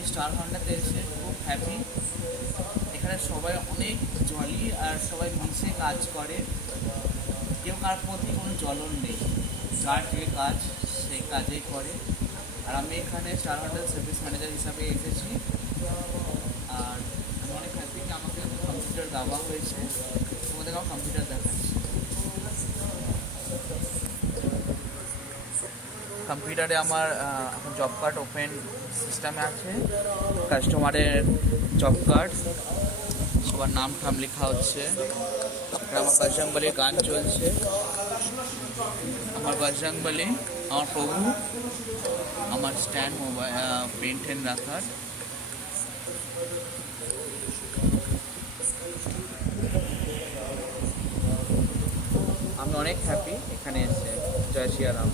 আমি স্টার হন্ডাতে এসে খুব হ্যাপি। এখানে সবাই অনেক জলি আর সবাই মিশে কাজ করে, কেউ কার প্রতি কোনো জ্বলন নেই, যার যে কাজ সেই কাজেই করে। আর আমি এখানে স্টার হন্ডার সার্ভিস ম্যানেজার হিসাবে এসেছি। আর আমি অনেক হ্যাপি যে আমাকে কম্পিউটার দেওয়া হয়েছে, তোমাদেরকে আমার কম্পিউটার দেখাচ্ছি। কম্পিউটারে আমার এখন জব কার্ড ওপেন সিস্টেমে আছে, কাস্টমারের জব কার্ড, সবার নাম ঠাম লেখা হচ্ছে। আমার বজরংবলীর গান চলছে, আমার বজরংবলী আমার প্রভু, আমার স্ট্যান্ড মোবাইল পেন টেন রাখার। আমি অনেক হ্যাপি এখানে এসে। জয় শ্রী রাম।